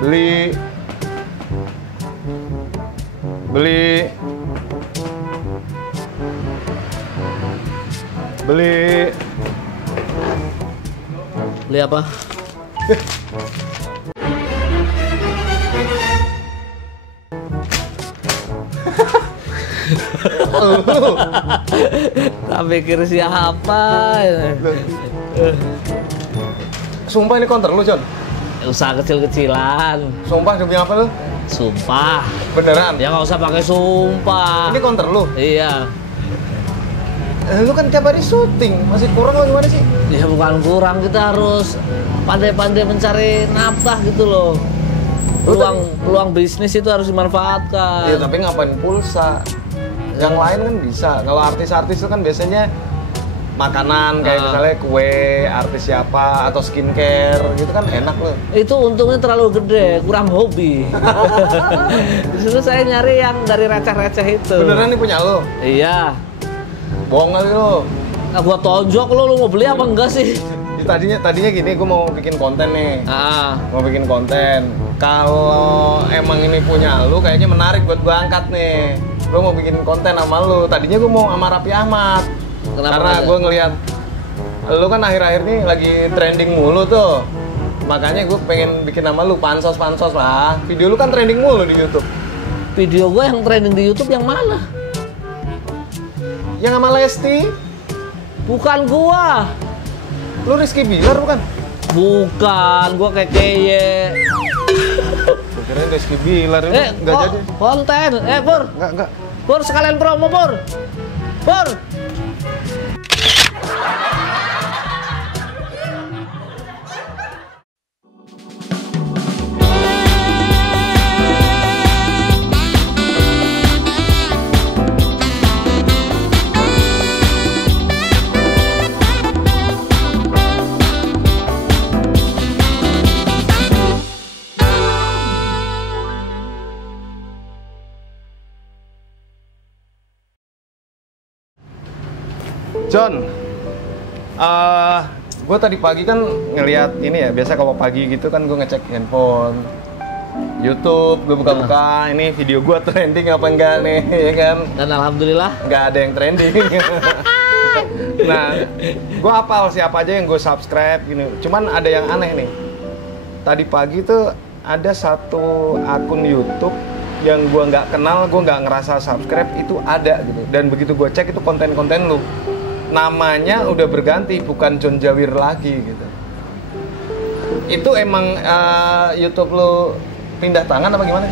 Beli. Beli. Beli. Beli apa? Tak pikir siapa ya. Sumpah ini counter lu, John. Usaha kecil-kecilan. Sumpah demi apa lu? Sumpah. Beneran? Ya nggak usah pakai sumpah. Ini counter lu? Iya. Lu kan tiap hari syuting, masih kurang apa gimana sih? Ya bukan kurang, kita harus pandai-pandai mencari nafkah gitu loh. Peluang bisnis itu harus dimanfaatkan. Iya, tapi ngapain pulsa? Yang lain kan bisa. Kalau artis-artis itu kan biasanya makanan kayak misalnya kue, artis siapa atau skincare gitu kan enak loh. Itu untungnya terlalu gede, kurang hobi. Justru saya nyari yang dari receh-receh itu. Beneran nih punya lo? Iya. Bohong kali lo. Nah, gua tonjok lo mau beli apa enggak sih? Tadinya gini, gue mau bikin konten nih. Mau bikin konten. Kalau emang ini punya lu, kayaknya menarik buat gue angkat nih. Gue mau bikin konten sama lu. Tadinya gue mau sama Raffi Ahmad. Kenapa? Karena gue ngelihat lu kan akhir-akhir ini lagi trending mulu tuh. Makanya gue pengen bikin sama lu, pansos lah. Video lu kan trending mulu di YouTube. Video gue yang trending di YouTube yang mana? Yang sama Lesti? Bukan gua. Lu Rizky Bilar bukan? Bukan, gua kekeye. Gue kirain Rizky Bilar ini nggak jadi. Konten, Pur. Nggak. Pur, sekalian promo, Pur. Pur. John, gue tadi pagi kan ngeliat ini ya, biasa kalau pagi gitu kan gue ngecek handphone, YouTube, gue buka-buka, ini video gue trending apa enggak nih, ya kan? Dan alhamdulillah nggak ada yang trending. Nah, gue hafal siapa aja yang gue subscribe gini. Cuman ada yang aneh nih. Tadi pagi tuh ada satu akun YouTube yang gue nggak kenal, gue nggak ngerasa subscribe, itu ada gitu. Dan begitu gue cek itu konten-konten lu. Namanya udah berganti, bukan John Jawir lagi gitu. Itu emang YouTube lu pindah tangan apa gimana?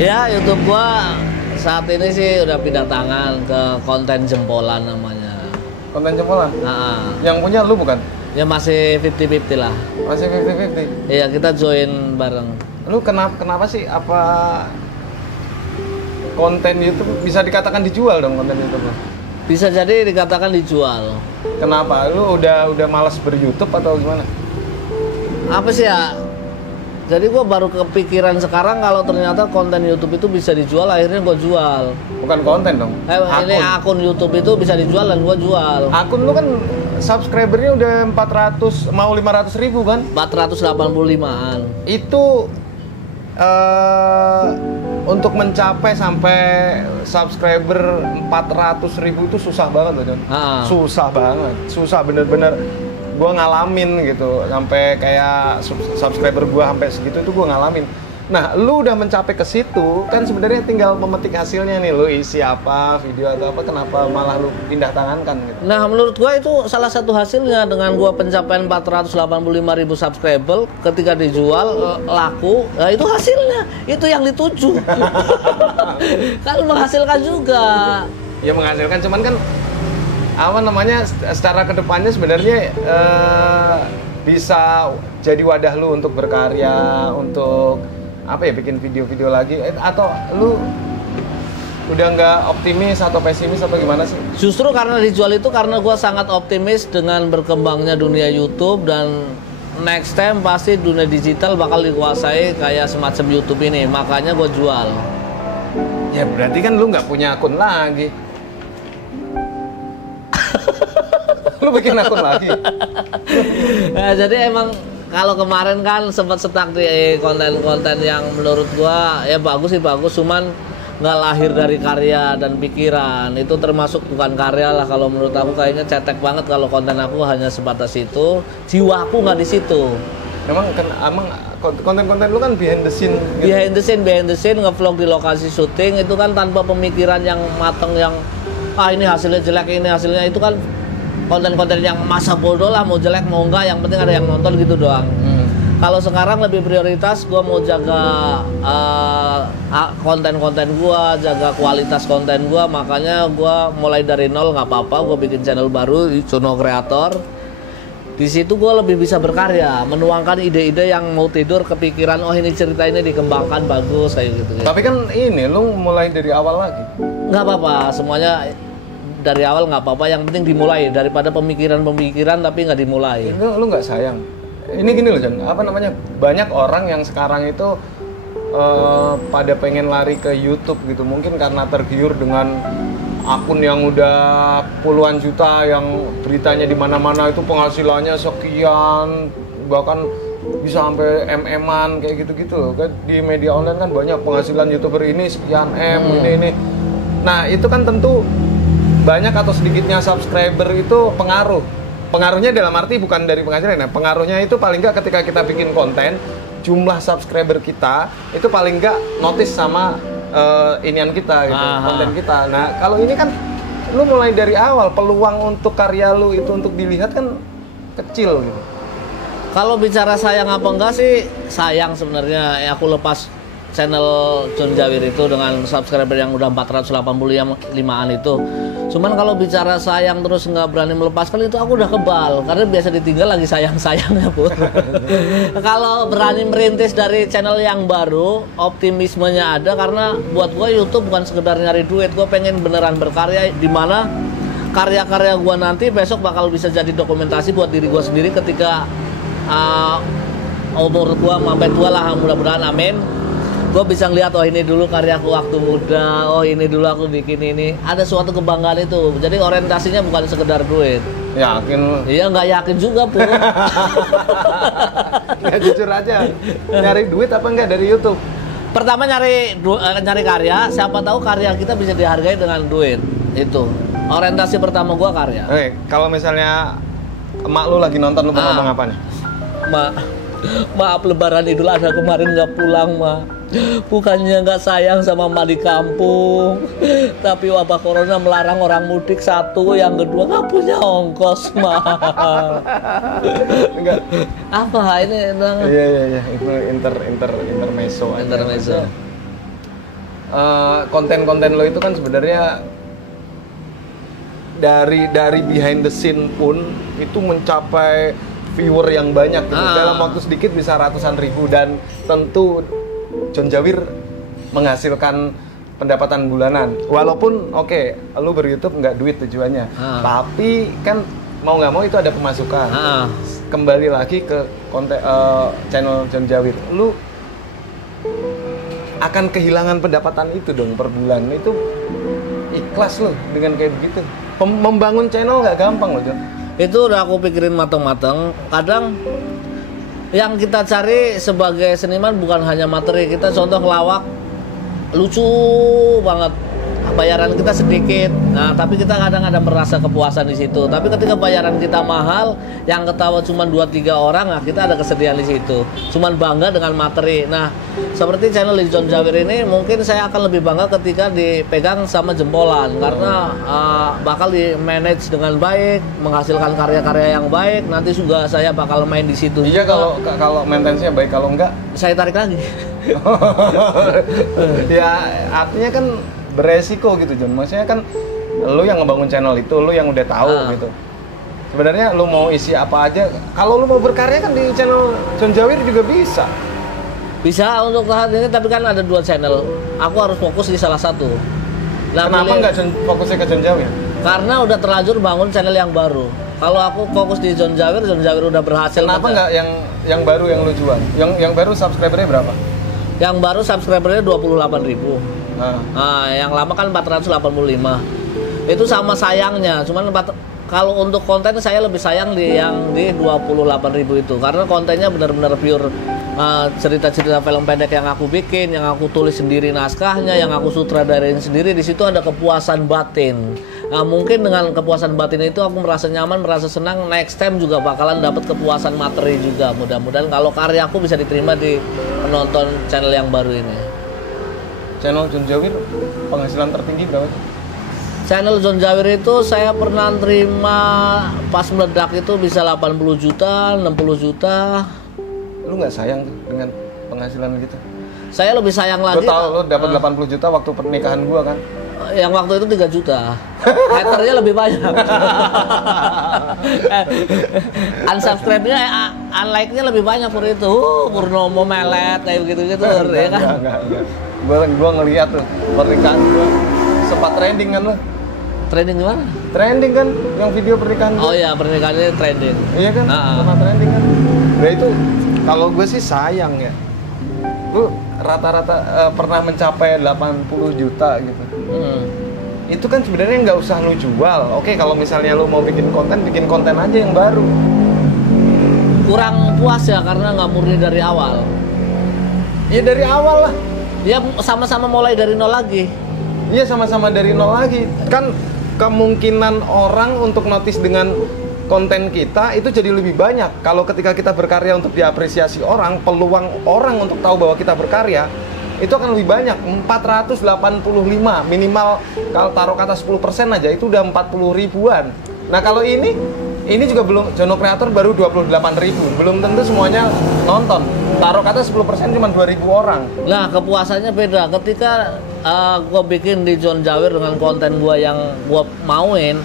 ya YouTube gua saat ini sih udah pindah tangan ke konten jempolan namanya. Konten jempolan? Nah, yang punya lu bukan? ya masih 50-50 lah. Masih 50-50? Iya, kita join bareng. Lu kenapa sih, apa konten YouTube bisa dikatakan dijual dong, konten YouTube lu? Bisa jadi dikatakan dijual. Kenapa? Lu udah malas ber-YouTube atau gimana? Apa sih ya? Jadi gue baru kepikiran sekarang kalau ternyata konten YouTube itu bisa dijual, akhirnya gue jual. Bukan konten dong? Ini akun YouTube itu bisa dijual dan gue jual. Akun lu kan subscribernya udah 400, mau 500 ribu kan? 485-an. Itu untuk mencapai sampai subscriber 400 ribu itu susah banget loh, John. Susah banget, susah bener-bener. Gue ngalamin gitu, sampai kayak subscriber gue sampai segitu itu gue ngalamin. Nah, lu udah mencapai ke situ, kan sebenarnya tinggal memetik hasilnya nih, lu isi apa, video atau apa, kenapa malah lu pindah tangan kan gitu. Nah, menurut gue itu salah satu hasilnya dengan gue pencapaian 485.000 subscriber, ketika dijual laku, nah itu hasilnya, itu yang dituju. Kan menghasilkan juga. Ya menghasilkan, cuman kan apa namanya, secara kedepannya sebenarnya bisa jadi wadah lu untuk berkarya, untuk apa ya, bikin video-video lagi, atau lu udah nggak optimis atau pesimis atau gimana sih? Justru karena dijual itu karena gue sangat optimis dengan berkembangnya dunia YouTube, dan next time pasti dunia digital bakal dikuasai kayak semacam YouTube ini, makanya gue jual. Ya berarti kan lu nggak punya akun lagi. Lu bikin akun lagi. Nah, jadi emang kalau kemarin kan sempat stuck di konten-konten yang menurut gua ya bagus sih bagus, cuman nggak lahir dari karya dan pikiran. Itu termasuk bukan karya lah kalau menurut aku, kayaknya cetek banget kalau konten aku hanya sebatas itu, jiwa aku nggak di situ. Emang konten-konten lu kan behind the scene gitu. Behind the scene ngevlog di lokasi syuting itu kan tanpa pemikiran yang mateng, yang ini hasilnya jelek, ini hasilnya, itu kan konten-konten yang masa bodoh lah, mau jelek mau enggak yang penting ada yang nonton gitu doang. Kalau sekarang lebih prioritas gue mau jaga konten-konten gue, jaga kualitas konten gue, makanya gue mulai dari nol nggak apa-apa, gue bikin channel baru Jono Creator. Di situ gue lebih bisa berkarya, menuangkan ide-ide yang mau tidur kepikiran, oh ini cerita ini dikembangkan bagus kayak gitu. Tapi kan ini lu mulai dari awal lagi. Nggak apa-apa, semuanya dari awal nggak apa-apa, yang penting dimulai daripada pemikiran-pemikiran tapi nggak dimulai. Lu nggak sayang? Ini gini loh Jan, apa namanya? Banyak orang yang sekarang itu pada pengen lari ke YouTube gitu, mungkin karena tergiur dengan akun yang udah puluhan juta, yang beritanya di mana-mana itu penghasilannya sekian, bahkan bisa sampai MM-an kayak gitu-gitu loh. Kan di media online kan banyak penghasilan YouTuber ini sekian ini. Nah, itu kan tentu banyak atau sedikitnya subscriber itu pengaruhnya dalam arti bukan dari penghasilan. Nah, pengaruhnya itu paling nggak ketika kita bikin konten, jumlah subscriber kita itu paling nggak notice sama inian kita gitu, konten kita. Nah, kalau ini kan lu mulai dari awal, peluang untuk karya lu itu untuk dilihat kan kecil gitu. Kalau bicara sayang apa enggak sih, sayang sebenarnya. Aku lepas channel John Jawir itu dengan subscriber yang udah 485-an itu. Cuman kalau bicara sayang terus nggak berani melepaskan, itu aku udah kebal, karena biasa ditinggal lagi sayang-sayangnya pun. Kalau berani merintis dari channel yang baru, optimismenya ada, karena buat gue YouTube bukan sekedar nyari duit, gue pengen beneran berkarya, dimana karya-karya gue nanti besok bakal bisa jadi dokumentasi buat diri gue sendiri ketika umur gue sampai tua lah, mudah-mudahan, amin. Gue bisa ngeliat, oh ini dulu karyaku waktu muda, oh ini dulu aku bikin ini. Ada suatu kebanggaan itu. Jadi orientasinya bukan sekedar duit. Yakin lu? Iya, nggak yakin juga pun. Ya jujur aja, nyari duit apa enggak dari YouTube? Pertama nyari karya, siapa tahu karya kita bisa dihargai dengan duit. Itu orientasi pertama gue, karya. Kalau misalnya emak lu lagi nonton, lu mau ngomong apa nih? Maaf, lebaran Idul Adha kemarin nggak pulang, Ma. Bukannya nggak sayang sama emak di kampung, tapi wabah corona melarang orang mudik, satu, yang kedua nggak punya ongkos, Ma. Enggak. Apa ini? Iya, itu intermezzo. Konten-konten lo itu kan sebenarnya dari behind the scene pun itu mencapai viewer yang banyak gitu. Dalam waktu sedikit bisa ratusan ribu, dan tentu John Jawir menghasilkan pendapatan bulanan. Walaupun lu ber-YouTube nggak duit tujuannya, tapi kan mau nggak mau itu ada pemasukan. Kembali lagi ke konten channel John Jawir, lu akan kehilangan pendapatan itu dong per bulan. Itu ikhlas lo dengan kayak begitu. Membangun channel nggak gampang loh, John. Itu udah aku pikirin matang-matang. Kadang yang kita cari sebagai seniman bukan hanya materi. Kita contoh ngelawak lucu banget, bayaran kita sedikit, nah tapi kita kadang ada merasa kepuasan di situ. Tapi ketika bayaran kita mahal, yang ketawa cuma 2-3 orang, nah kita ada kesedihan di situ. Cuman bangga dengan materi. Nah, seperti channel di John Jawir ini, mungkin saya akan lebih bangga ketika dipegang sama jempolan, karena bakal di manage dengan baik, menghasilkan karya-karya yang baik. Nanti juga saya bakal main di situ. Iya, kalau maintenance-nya baik, kalau enggak saya tarik lagi. Ya artinya kan beresiko gitu, John. Maksudnya kan lu yang ngebangun channel itu, lu yang udah tahu gitu. Sebenarnya lu mau isi apa aja, kalau lu mau berkarya kan di channel John Jawir juga bisa. Bisa untuk saat ini, tapi kan ada 2 channel. Aku harus fokus di salah satu. Nah, kenapa nggak fokusnya ke John Jawir? Karena udah terlanjur bangun channel yang baru. Kalau aku fokus di John Jawir udah berhasil. Kenapa nggak yang baru yang lu jual? Yang baru subscribernya berapa? Yang baru subscribernya 28.000. Nah, yang lama kan 485. Itu sama sayangnya, cuman kalau untuk konten saya lebih sayang di yang di 28.000 itu karena kontennya benar-benar pure cerita-cerita film pendek yang aku bikin, yang aku tulis sendiri naskahnya, yang aku sutradarain sendiri. Di situ ada kepuasan batin. Nah, mungkin dengan kepuasan batin itu aku merasa nyaman, merasa senang. Next time juga bakalan dapat kepuasan materi juga. Mudah-mudahan kalau karya aku bisa diterima di penonton channel yang baru ini. Channel John Jawir penghasilan tertinggi berapa? Channel John Jawir itu saya pernah terima pas meledak itu bisa 80 juta, 60 juta. Lu nggak sayang tuh dengan penghasilan gitu? Saya lebih sayang lagi. Lu tahu lu dapat 80 juta waktu pernikahan gua kan? Yang waktu itu 3 juta. Haternya lebih banyak. Unsubscribe-nya, unlike-nya lebih banyak Pur itu. Purnomo melet kayak gitu-gitu, ya kan? Enggak. Gua ngeliat tuh pernikahan gua sempat trending kan lu? Trending gimana? Trending kan yang video pernikahan gua. Oh iya, pernikahannya trending. Iya kan? Pernah trending kan? Nah itu kalau gue sih sayang ya. Lu rata-rata pernah mencapai 80 juta gitu. Itu kan sebenarnya nggak usah lu jual. Oke, kalau misalnya lu mau bikin konten aja yang baru. Kurang puas ya karena nggak murni dari awal. Ya dari awal lah. Ya sama-sama mulai dari nol lagi. Iya sama-sama dari nol lagi. Kan kemungkinan orang untuk notice dengan konten kita itu jadi lebih banyak. Kalau ketika kita berkarya untuk diapresiasi orang, peluang orang untuk tahu bahwa kita berkarya itu akan lebih banyak. 485 minimal, kalau taruh kata 10% aja itu udah 40 ribuan. Nah kalau ini juga belum, Jono Kreator baru 28.000, belum tentu semuanya nonton. Taruh kata 10% cuma 2.000 orang. Nah kepuasannya beda ketika gue bikin di John Jawir dengan konten gue yang gue mauin.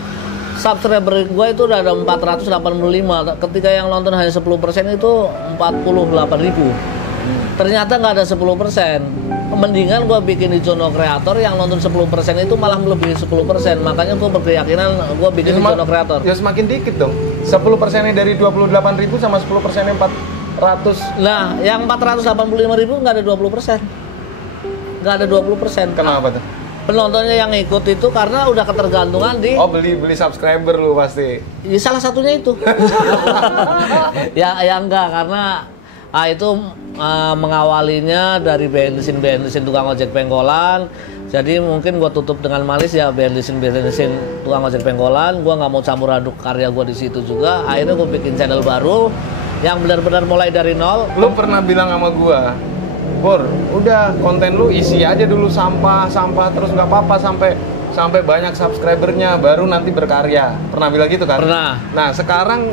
Subscriber gue itu udah ada 485. Ketika yang nonton hanya 10% itu 48.000. Ternyata nggak ada 10%. Mendingan gue bikin di Jono Kreator yang nonton 10% itu malah melebihi 10%. Makanya gue berkeyakinan gue bikin di Jono Kreator. Ya semakin dikit dong. 10%-nya dari 28.000 sama 10%-nya 400. Nah, yang 485.000 nggak ada 20%. Nggak ada 20%. Kenapa tuh? Penontonnya yang ikut itu karena udah ketergantungan di beli subscriber lu pasti. Ya, salah satunya itu. ya enggak karena itu mengawalinya dari bensin tukang ojek pengkolan. Jadi mungkin gua tutup dengan manis ya bensin tukang ojek pengkolan. Gua nggak mau campur aduk karya gua di situ juga. Akhirnya gua bikin channel baru yang benar-benar mulai dari nol. Lu pernah bilang sama gua, Bor, udah konten lu isi aja dulu sampah terus nggak apa-apa sampai banyak subscribernya baru nanti berkarya. Pernah bilang gitu kan? Pernah. Nah sekarang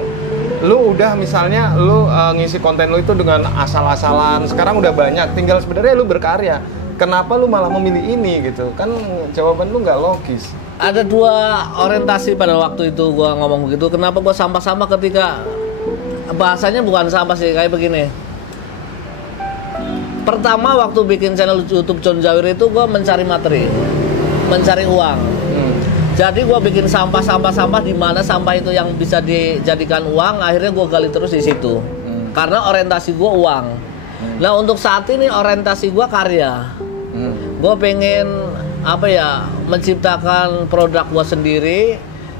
lu udah misalnya lu ngisi konten lu itu dengan asal-asalan. Sekarang udah banyak, tinggal sebenarnya lu berkarya. Kenapa lu malah memilih ini gitu? Kan jawaban lu nggak logis. Ada dua orientasi pada waktu itu gua ngomong begitu. Kenapa gua sampah-sampah ketika bahasanya bukan sampah sih kayak begini. Pertama waktu bikin channel YouTube John Jawir itu gue mencari materi, mencari uang. Jadi gue bikin sampah di mana sampah itu yang bisa dijadikan uang. Akhirnya gue gali terus di situ. Karena orientasi gue uang. Nah untuk saat ini orientasi gue karya. Gue pengen menciptakan produk gue sendiri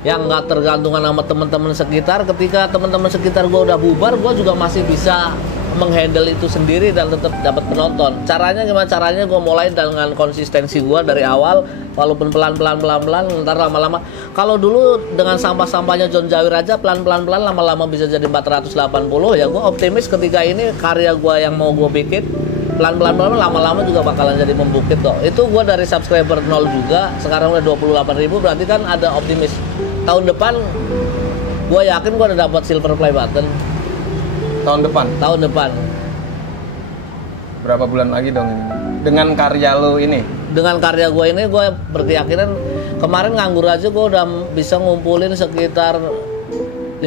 yang nggak tergantungan sama teman-teman sekitar. Ketika teman-teman sekitar gue udah bubar, gue juga masih bisa menghandle itu sendiri dan tetap dapat penonton. Caranya gimana? Caranya gue mulai dengan konsistensi gue dari awal, walaupun pelan-pelan, ntar lama-lama. Kalau dulu dengan sampah-sampahnya John Jawir aja pelan-pelan lama-lama bisa jadi 480, ya gue optimis ketika ini karya gue yang mau gue bikin pelan-pelan lama-lama juga bakalan jadi membukit kok. Itu gue dari subscriber 0 juga, sekarang udah 28.000, berarti kan ada optimis. Tahun depan gue yakin gue udah dapat silver play button. Tahun depan. Berapa bulan lagi dong ini? Dengan karya lo ini? Dengan karya gue ini, gue berkeyakinan kemarin nganggur aja gue udah bisa ngumpulin sekitar 15.000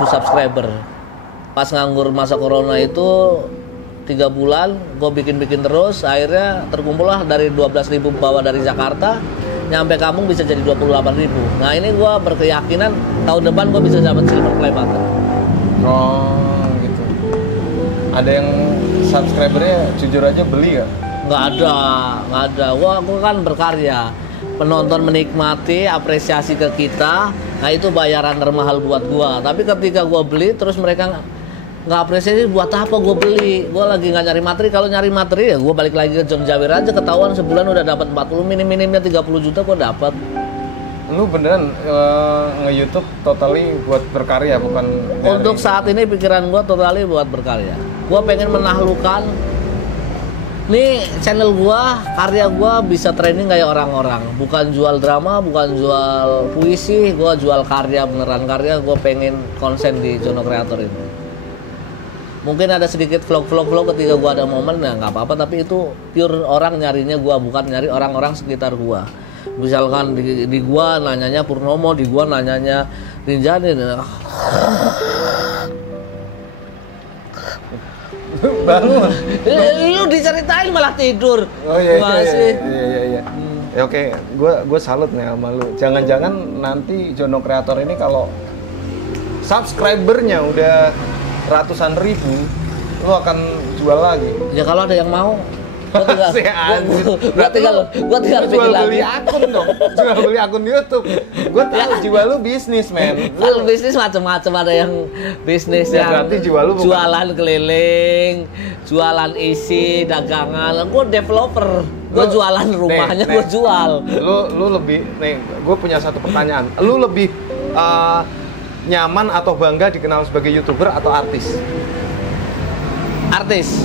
subscriber. Pas nganggur masa corona itu 3 bulan, gue bikin terus, akhirnya terkumpul lah dari 12.000 bawa dari Jakarta, nyampe kampung bisa jadi 28.000. Nah ini gue berkeyakinan tahun depan gue bisa dapat silver play button. Ada yang subscribernya jujur aja beli ya? Nggak ada. Gua kan berkarya. Penonton menikmati, apresiasi ke kita. Nah itu bayaran termahal buat gua. Tapi ketika gua beli terus mereka nggak apresiasi, buat apa gua beli? Gua lagi nggak nyari materi. Kalau nyari materi ya gua balik lagi ke John Jawir aja, ketahuan sebulan udah dapat 40, minim-minimnya 30 juta gua dapat. Lu beneran nge-YouTube totally buat berkarya, bukan Untuk saat ini pikiran gua totally buat berkarya. Gua pengen menaklukkan nih channel gua, karya gua bisa training kayak orang-orang. Bukan jual drama, bukan jual puisi, gua jual karya, beneran karya. Gua pengen konsen di Jono Creator ini. Mungkin ada sedikit vlog ketika gua ada momen, ya nggak apa-apa, tapi itu pure orang nyarinya gua, bukan nyari orang-orang sekitar gua. Misalkan di gua nanyanya Purnomo, di gua nanyanya Rinjani. bangun. Lu diceritain malah tidur. Oh iya Masih. iya. Ya oke, gue salut nih sama lu. Jangan-jangan nanti Jono Creator ini kalau subscribernya udah ratusan ribu, lu akan jual lagi. Ya kalau ada yang mau, gua tinggal jual bikin beli lagi. akun dong, jual beli akun YouTube. Gue tahu jiwa lu bisnis, men. Kalau bisnis macam-macam, ada yang bisnis Ya, yang berarti jiwa lu bukan- jualan keliling, jualan isi, dagangan. Gue developer, gue jualan rumahnya, gue jual. Lu lebih nih, gue punya satu pertanyaan. Lu lebih nyaman atau bangga dikenal sebagai YouTuber atau artis? Artis,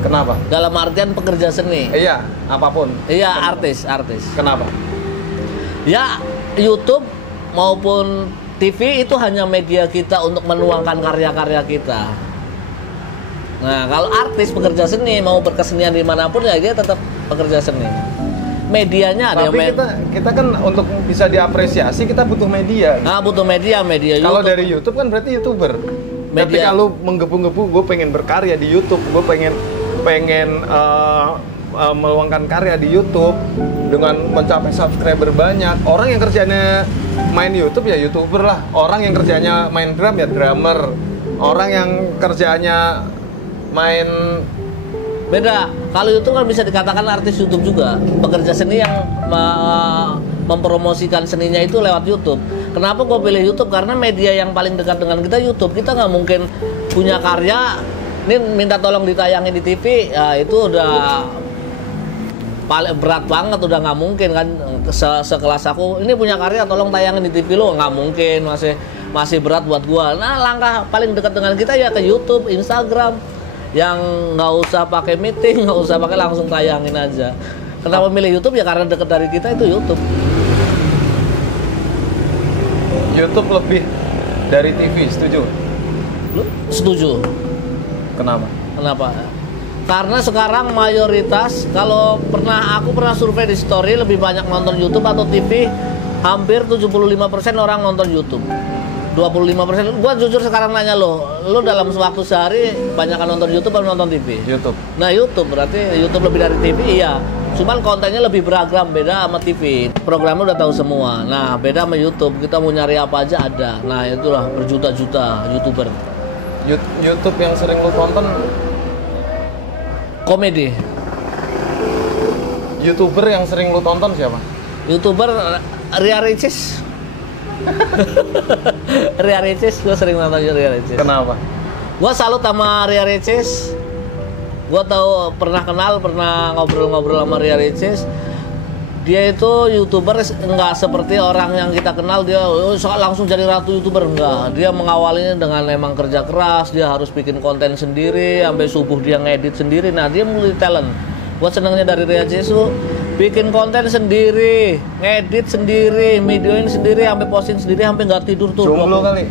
Kenapa? dalam artian pekerja seni. Iya, apapun. Iya, artis. Kenapa? Ya, YouTube maupun TV itu hanya media kita untuk menuangkan karya-karya kita. Nah, kalau artis pekerja seni mau berkesenian dimanapun ya dia tetap pekerja seni. Medianya ada Tapi yang kita kan untuk bisa diapresiasi kita butuh media. nah butuh media Kalau YouTube. dari YouTube kan berarti YouTuber. Media. Ketika lu menggebu-gebu, gue pengen berkarya di YouTube, gue pengen meluangkan karya di YouTube dengan mencapai subscriber banyak. Orang yang kerjanya main YouTube ya YouTuber lah. Orang yang kerjanya main drum ya drummer. Orang yang kerjanya main Beda. Kalau YouTube kan bisa dikatakan artis YouTube juga. Pekerja seni yang mempromosikan seninya itu lewat YouTube. Kenapa gue pilih YouTube? Karena media yang paling dekat dengan kita YouTube. Kita nggak mungkin punya karya, ini minta tolong ditayangin di TV, ya itu udah paling berat banget, udah nggak mungkin kan. Sekelas aku, ini punya karya tolong tayangin di TV lo, nggak mungkin, masih berat buat gua. Nah langkah paling dekat dengan kita ya ke YouTube, Instagram, yang nggak usah pakai meeting, nggak usah pakai, langsung tayangin aja. Kenapa milih YouTube? Ya karena dekat dari kita itu YouTube. YouTube lebih dari TV, setuju? Lu setuju? Kenapa? Kenapa? Karena sekarang mayoritas, kalau aku pernah survei di story, lebih banyak nonton YouTube atau TV. Hampir 75% orang nonton YouTube. 25%. Gua jujur sekarang nanya lo dalam waktu sehari banyakan nonton YouTube atau nonton TV? YouTube. Nah YouTube, berarti YouTube lebih dari TV, iya. Cuman kontennya lebih beragam, beda sama TV. Programnya udah tahu semua. Nah beda sama YouTube, kita mau nyari apa aja ada. Nah itulah berjuta-juta YouTuber. YouTube yang sering lu tonton, Komedi. YouTuber yang sering lu tonton siapa? YouTuber Ria Ricis. Ria Ricis, gue sering nonton Ria Ricis. Kenapa? Gue salut sama Ria Ricis. Gue pernah ngobrol-ngobrol sama Ria Ricis. Dia itu YouTuber nggak seperti orang yang kita kenal, dia langsung jadi ratu YouTuber, enggak. Dia mengawalinya dengan emang kerja keras, dia harus bikin konten sendiri, sampai subuh dia ngedit sendiri. Nah dia multi talent. Buat senangnya dari Ria Ricis, bikin konten sendiri, ngedit sendiri, videoin sendiri, sampai posting sendiri, sampai nggak tidur tuh. Jomblo kali?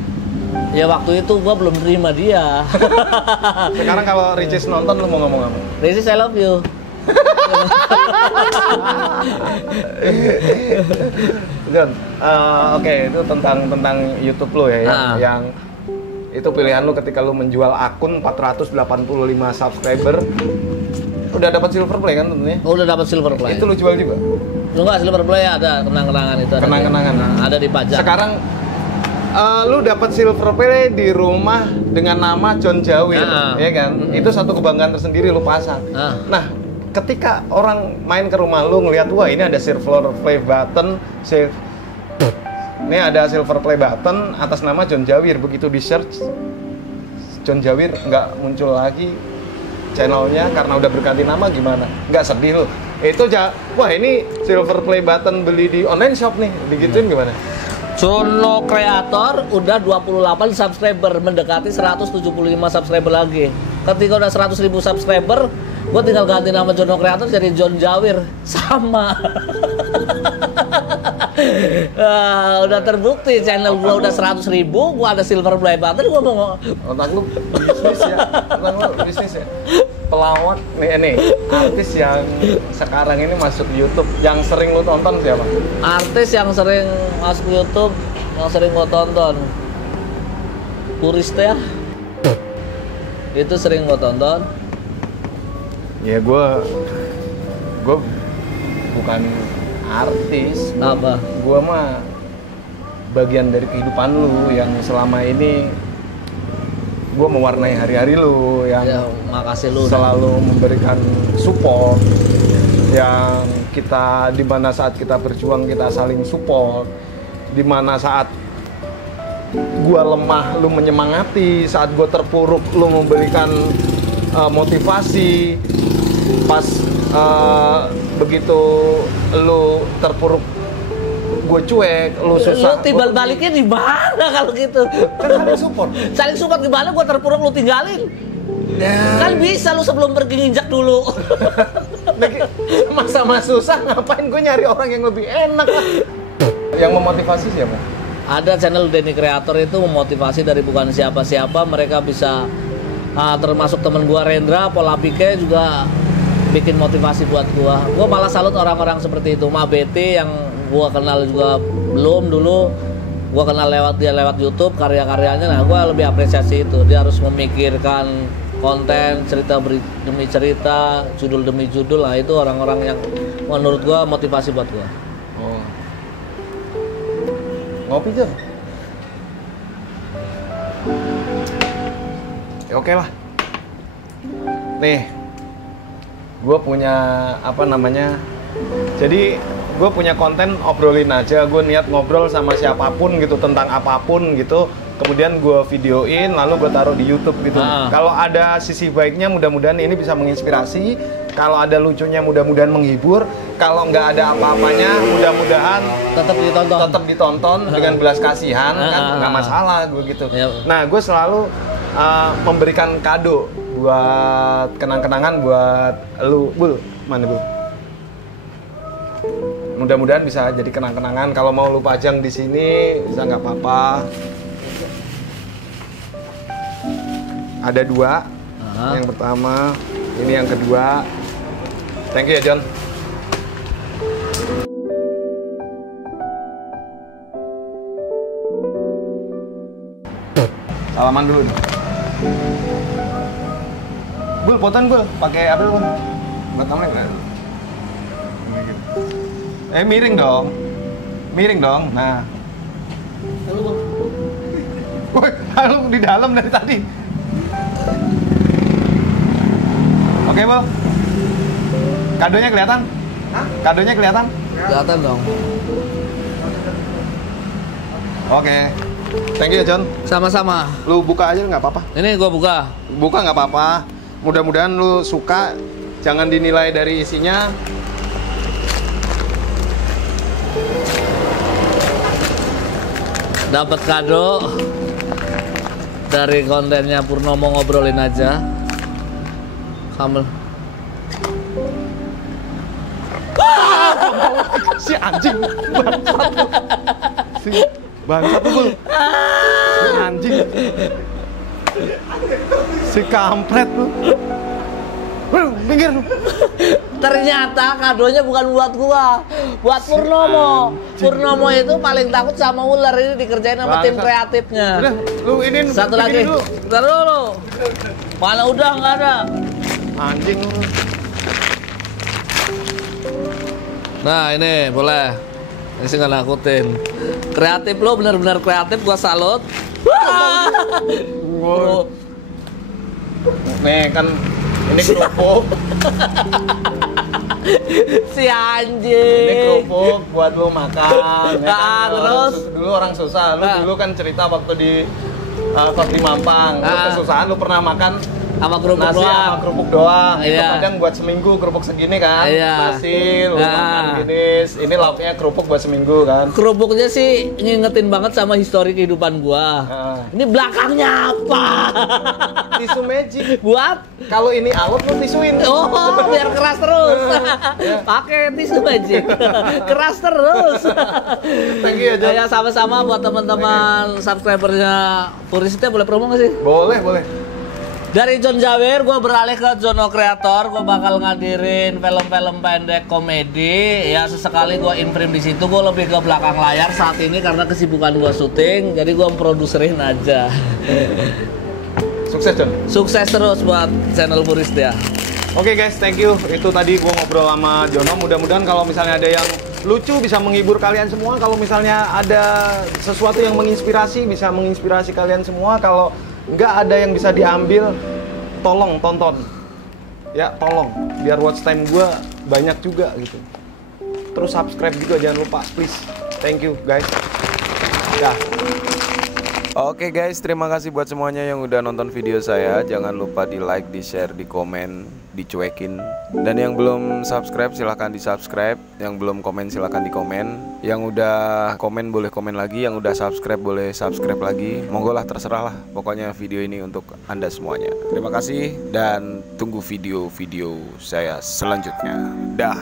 Ya waktu itu gua belum terima dia. Sekarang kalau Ricis nonton lu mau ngomong apa? Ricis, I love you. Don, oke, itu tentang YouTube lo ya, yang itu pilihan lu ketika lu menjual akun 485 subscriber, udah dapat silver play kan tentunya? Oh, udah dapat silver play. Itu lu jual juga? Lu nggak silver play, ada kenang-kenangan itu. Kenang-kenangan. Ada di pajak. Sekarang lu dapat silver play di rumah dengan nama John Jawir, ya kan? Itu satu kebanggaan tersendiri lu pasang. Nah, ketika orang main ke rumah lu ngelihat, wah ini ada silver play button, Ini ada silver play button atas nama John Jawir. Begitu di search John Jawir nggak muncul lagi channelnya karena udah berganti nama, gimana? Nggak sedih lo? Itu wah ini silver play button beli di online shop nih, digituin gimana? Jono Creator udah 28 subscriber, mendekati 175 subscriber lagi. Ketika udah 100.000 subscriber, gue tinggal ganti nama Jono Creator jadi John Jawir. Sama. Udah terbukti channel gue udah 100.000, gue ada silver play button, gue mau. Otak lu bisnis ya, otak lu bisnis ya. Pelawak nih artis yang sekarang ini masuk YouTube yang sering lu tonton siapa? Artis yang sering masuk YouTube, yang sering gue tonton, Puriste ya. Itu sering gue tonton. Ya gue bukan artis. Apa? Gue mah bagian dari kehidupan lu yang selama ini gue mewarnai hari-hari lu, yang Ya, makasih lu selalu memberikan support, yang kita di mana saat kita berjuang kita saling support, di mana saat gue lemah lu menyemangati, saat gue terpuruk lu memberikan motivasi, pas begitu lu terpuruk gue cuek, lu susah. Lu timbal baliknya di mana kalau gitu? Kan saling support. Saling support gimana? Gue terpuruk lu tinggalin. Ya. Kan bisa lu sebelum pergi nginjak dulu. Sama-sama susah, ngapain gue nyari orang yang lebih enak lah. Yang memotivasi siapa? Ada channel Denny Creator itu memotivasi dari bukan siapa-siapa. Mereka bisa termasuk temen gua Rendra, Pola Pike juga bikin motivasi buat gua. Gua malah salut orang-orang seperti itu. Mabete yang gua kenal juga belum dulu. Gua kenal dia lewat YouTube karya-karyanya. Nah, gua lebih apresiasi itu. Dia harus memikirkan konten, cerita demi cerita, judul demi judul. Nah, itu orang-orang yang menurut gua motivasi buat gua. Oh. Ngopi aja. Ya, oke lah. Nih, gue punya apa namanya? Jadi gue punya konten obrolin aja. Gue niat ngobrol sama siapapun gitu tentang apapun gitu. Kemudian gue videoin, lalu gue taruh di YouTube gitu. Kalau ada sisi baiknya, mudah-mudahan ini bisa menginspirasi. Kalau ada lucunya, mudah-mudahan menghibur. Kalau nggak ada apa-apanya, mudah-mudahan tetap ditonton dengan belas kasihan, kan nggak masalah gue gitu. Nah, gue selalu memberikan kado buat kenang-kenangan buat lu, Bul. Mana, Bul? Mudah-mudahan bisa jadi kenang-kenangan. Kalau mau lu pajang di sini, bisa nggak apa-apa. Ada 2. Yang pertama, ini yang kedua. Thank you ya, John. Salaman dulu. Bul, fotoan Bul. Pakai apa lu? Buat kamu enggak? Miring dong. Miring dong. Nah. Halo, Bang. Woi, lu di dalam dari tadi. Oke, Bul. Kadonya kelihatan? Hah? Kadonya kelihatan? Kelihatan dong. Oke. Thank you ya, John. Sama-sama. Lu buka aja nggak apa-apa. Ini gua buka. Buka nggak apa-apa. Mudah-mudahan lu suka. Jangan dinilai dari isinya. Dapat kado dari kontennya Purnomo ngobrolin aja. Sambal. Si anjing bangsat lu. Si bangsat lu, Bul. Si anjing. Si kampret lu. Minggir lu. Ternyata kadonya bukan buat gua, buat Purnomo. Purnomo itu paling takut sama ular, ini dikerjain sama tim kreatifnya. Udah, lu ini Satu lagi. Bentar dulu. Mana udah nggak ada. Anjing lu. Nah ini boleh. Ini sih nggak nakutin. Kreatif lo, benar-benar kreatif. Gua salut. Wow. Nih kan ini kerupuk. Si anjing. Ini kerupuk buat lu makan. Ya kan? Terus? Dulu orang susah. Lu dulu kan cerita waktu di kos di Mampang. Lu kesusahan, lu pernah makan sama kerupuk nasi doang. sama kerupuk doang. Itu Iya. kadang buat seminggu kerupuk segini kan. Iya. Nasi, lu makan gini. Ini lauknya kerupuk buat seminggu kan. Kerupuknya sih ngingetin banget sama histori kehidupan gua. Ini belakangnya apa? Tisu magic. Buat Kalau ini alot lu tisuin. oh, biar keras terus. Pakai tisu magic. Keras terus. Thank you ya, John. Ya sama-sama buat teman-teman subscribernya Purisita, boleh promo nggak sih? Boleh, boleh. Dari John Jawir, gue beralih ke Jono Creator. Gue bakal ngadirin film-film pendek komedi. Ya sesekali gue imprint di situ. Gue lebih ke belakang layar saat ini karena kesibukan gue syuting. Jadi gue memproduserin aja. Sukses, John. Sukses terus buat channel Puristia. Oke guys, thank you. Itu tadi gua ngobrol sama Jono. Mudah-mudahan kalau misalnya ada yang lucu bisa menghibur kalian semua. Kalau misalnya ada sesuatu yang menginspirasi bisa menginspirasi kalian semua. Kalau nggak ada yang bisa diambil, tolong tonton. Ya, tolong. Biar watch time gua banyak juga gitu. Terus subscribe juga jangan lupa, please. Thank you guys. Dah. Oke guys, terima kasih buat semuanya yang udah nonton video saya. Jangan lupa di like, di share, di komen, dicuekin. Dan yang belum subscribe silahkan di subscribe. Yang belum komen silahkan di komen. Yang udah komen boleh komen lagi. Yang udah subscribe boleh subscribe lagi. Monggo lah, terserah lah. Pokoknya video ini untuk Anda semuanya. Terima kasih dan tunggu video-video saya selanjutnya. Dah.